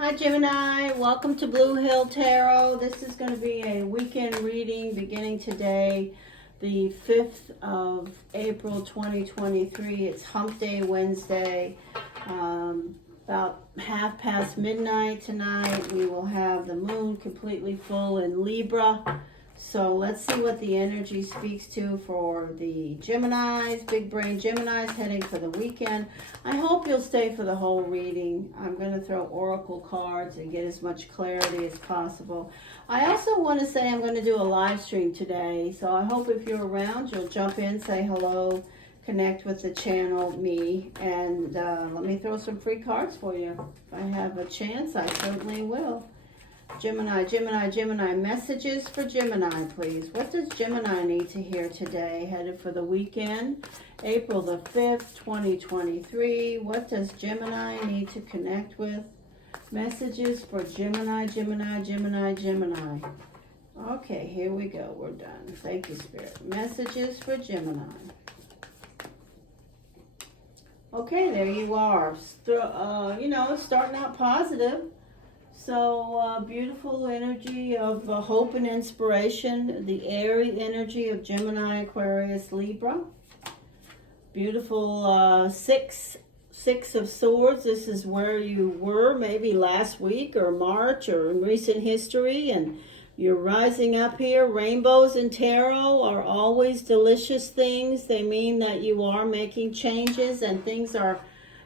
Hi Gemini, welcome to Blue Hill Tarot. This is going to be a weekend reading beginning today, the 5th of April 2023. It's Hump Day Wednesday, about past midnight tonight. We will have the moon completely full in Libra. So let's see what the energy speaks to for the Geminis, big brain Geminis heading for the weekend. I hope you'll stay for the whole reading. I'm going to throw oracle cards and get as much clarity as possible. I also want to say I'm going to do a live stream today. So I hope if you're around, you'll jump in, say hello, connect with the channel, me, and let me throw some free cards for you. If I have a chance, I certainly will. Gemini, Gemini, Gemini. Messages for Gemini, please. What does Gemini need to hear today? Headed for the weekend, April the 5th, 2023. What does Gemini need to connect with? Messages for Gemini, Gemini, Gemini, Gemini. Okay, here we go. We're done. Thank you, Spirit. Messages for Gemini. Okay, there you are. Starting out positive. So beautiful energy of hope and inspiration, the airy energy of Gemini, Aquarius, Libra. Beautiful six of swords. This is where you were maybe last week or March or in recent history, and you're rising up here. Rainbows in tarot are always delicious things. They mean that you are making changes and things are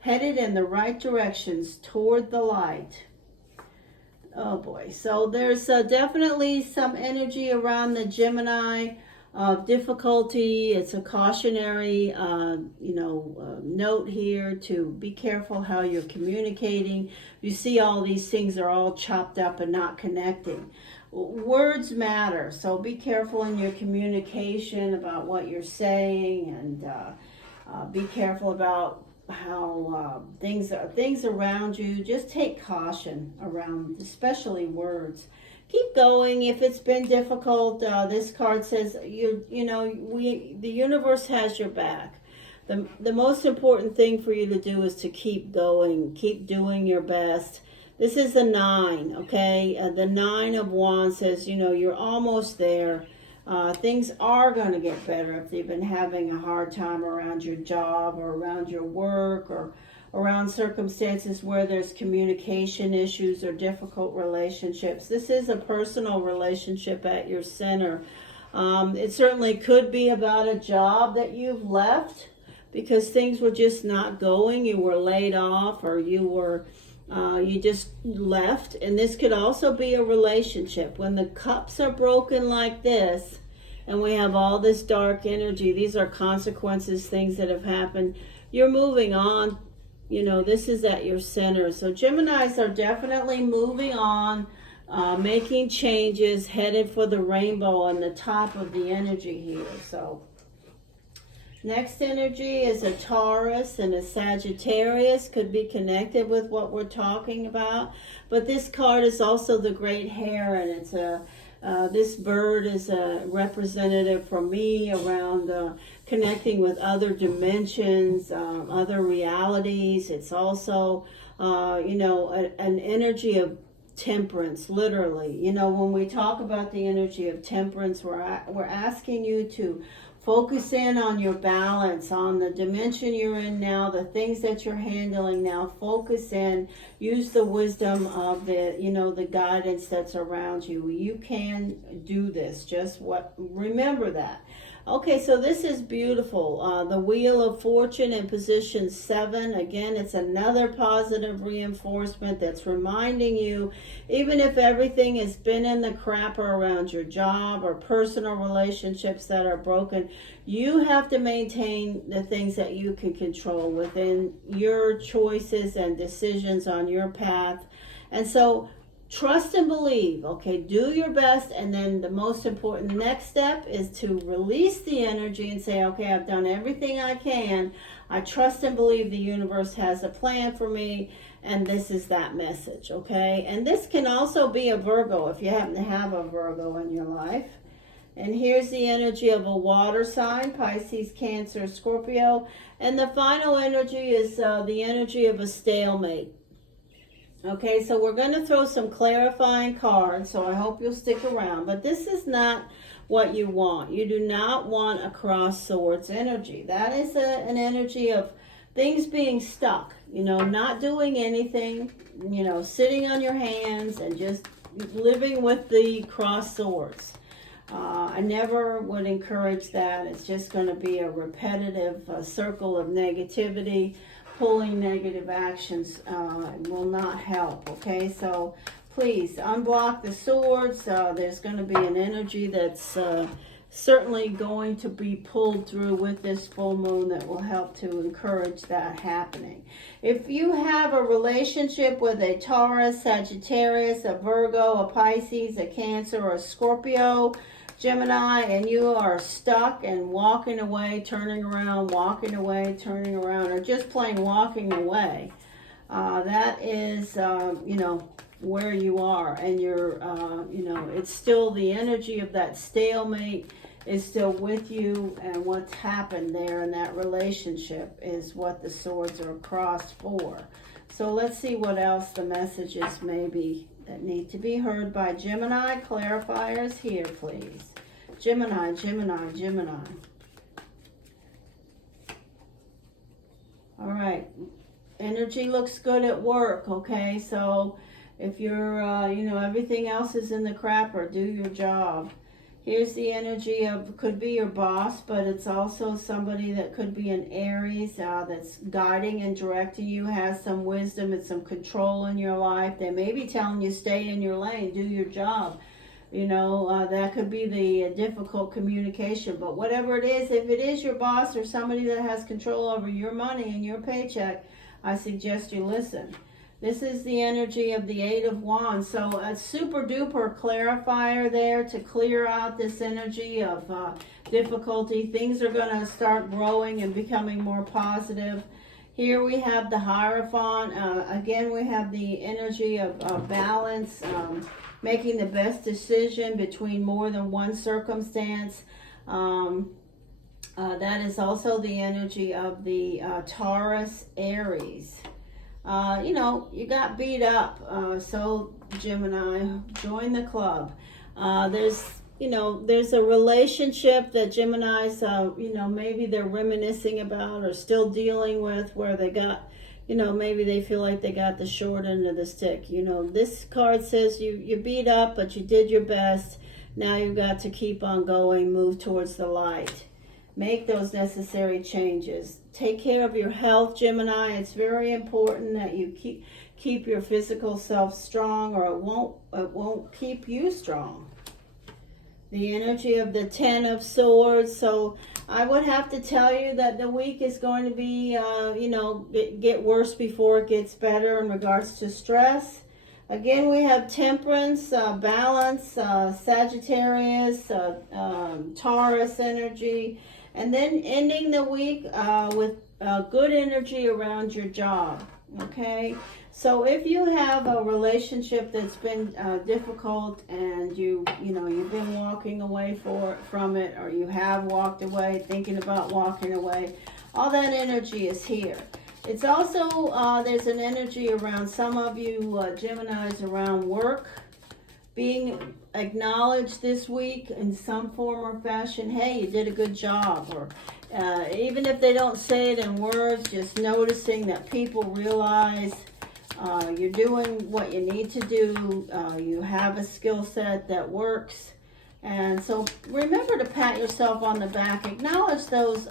headed in the right directions toward the light. Oh boy, so there's definitely some energy around the Gemini of difficulty. It's a cautionary, note here to be careful how you're communicating. You see all these things are all chopped up and not connecting. Words matter, so be careful in your communication about what you're saying, and be careful about how things around you. Just take caution around, especially words. Keep going if it's been difficult. This card says the universe has your back. The most important thing for you to do is to keep going, keep doing your best. This is the 9, okay? The 9 of Wands says, you're almost there. Things are going to get better if you've been having a hard time around your job or around your work or around circumstances where there's communication issues or difficult relationships. This is a personal relationship at your center. It certainly could be about a job that you've left because things were just not going. You were laid off, or you just left. And this could also be a relationship. When the cups are broken like this and we have all this dark energy, these are consequences, things that have happened. You're moving on. This is at your center. So Geminis are definitely moving on, making changes, headed for the rainbow on the top of the energy here. So next energy is a Taurus and a Sagittarius. Could be connected with what we're talking about. But this card is also the great heron. It's this bird is a representative for me around connecting with other dimensions, other realities. It's also, an energy of temperance, literally. When we talk about the energy of temperance, we're asking you to focus in on your balance, on the dimension you're in now, the things that you're handling now. Focus in, use the wisdom of the guidance that's around you. You can do this. Remember that. Okay, so this is beautiful. The Wheel of Fortune in position 7. Again, it's another positive reinforcement that's reminding you, even if everything has been in the crapper around your job or personal relationships that are broken, you have to maintain the things that you can control within your choices and decisions on your path. And so trust and believe, okay? Do your best, and then the most important next step is to release the energy and say, okay, I've done everything I can. I trust and believe the universe has a plan for me, and this is that message, okay? And this can also be a Virgo if you happen to have a Virgo in your life. And here's the energy of a water sign, Pisces, Cancer, Scorpio. And the final energy is the energy of a stalemate. Okay, so we're going to throw some clarifying cards, so I hope you'll stick around. But this is not what you want. You do not want a cross swords energy. That is an energy of things being stuck, not doing anything, sitting on your hands and just living with the cross swords. I never would encourage that. It's just going to be a repetitive circle of negativity. Pulling negative actions will not help, okay? So please unblock the swords. There's going to be an energy that's certainly going to be pulled through with this full moon that will help to encourage that happening. If you have a relationship with a Taurus, Sagittarius, a Virgo, a Pisces, a Cancer, or a Scorpio, Gemini, and you are stuck and walking away, turning around, walking away, turning around, or just plain walking away, that is, where you are. And you're, it's still the energy of that stalemate is still with you. And what's happened there in that relationship is what the swords are crossed for. So let's see what else the messages may be that need to be heard by Gemini. Clarifiers here, please. Gemini, Gemini, Gemini. All right. Energy looks good at work, okay? So if you're, everything else is in the crapper, do your job. Here's the energy of, could be your boss, but it's also somebody that could be an Aries that's guiding and directing you, has some wisdom and some control in your life. They may be telling you stay in your lane, do your job. That could be the difficult communication. But whatever it is, if it is your boss or somebody that has control over your money and your paycheck, I suggest you listen. This is the energy of the Eight of Wands. So a super duper clarifier there to clear out this energy of difficulty. Things are going to start growing and becoming more positive. Here we have the Hierophant. Again, we have the energy of balance, making the best decision between more than one circumstance. That is also the energy of the Taurus, Aries. You got beat up, so Gemini, join the club. There's a relationship that Gemini's, maybe they're reminiscing about or still dealing with, where they got, maybe they feel like they got the short end of the stick. This card says you beat up, but you did your best. Now you've got to keep on going, move towards the light. Make those necessary changes. Take care of your health, Gemini. It's very important that you keep your physical self strong, or it won't keep you strong. The energy of the Ten of Swords. So I would have to tell you that the week is going to be, get worse before it gets better in regards to stress. Again, we have Temperance, Balance, Sagittarius, Taurus energy. And then ending the week with good energy around your job, okay? So if you have a relationship that's been difficult and you've been walking away from it, or you have walked away, thinking about walking away, all that energy is here. It's also, there's an energy around some of you Geminis around work, being acknowledged this week in some form or fashion. Hey, you did a good job. Or even if they don't say it in words, just noticing that people realize you're doing what you need to do. You have a skill set that works. And so remember to pat yourself on the back. Acknowledge those,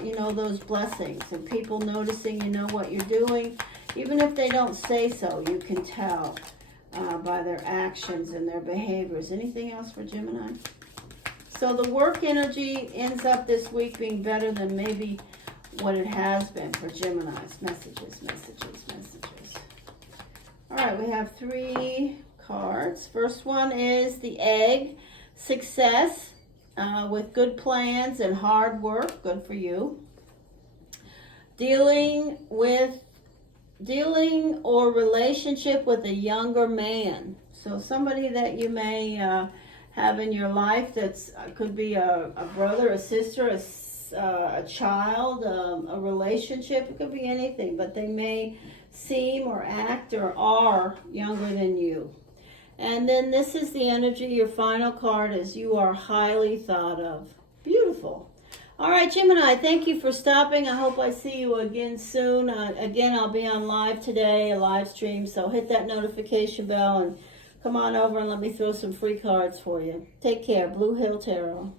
those blessings and people noticing what you're doing. Even if they don't say so, you can tell by their actions and their behaviors. Anything else for Gemini? So the work energy ends up this week being better than maybe what it has been for Gemini's. Messages. All right, we have 3 cards. First one is the Egg. Success with good plans and hard work. Good for you. Dealing or relationship with a younger man. So somebody that you may have in your life that's could be a brother, a sister, a child, a relationship. It could be anything, but they may seem or act or are younger than you. And then this is the energy. Your final card is you are highly thought of. Beautiful. All right, Gemini, thank you for stopping. I hope I see you again soon. Again, I'll be on live today, a live stream, so hit that notification bell and come on over and let me throw some free cards for you. Take care. Blue Hill Tarot.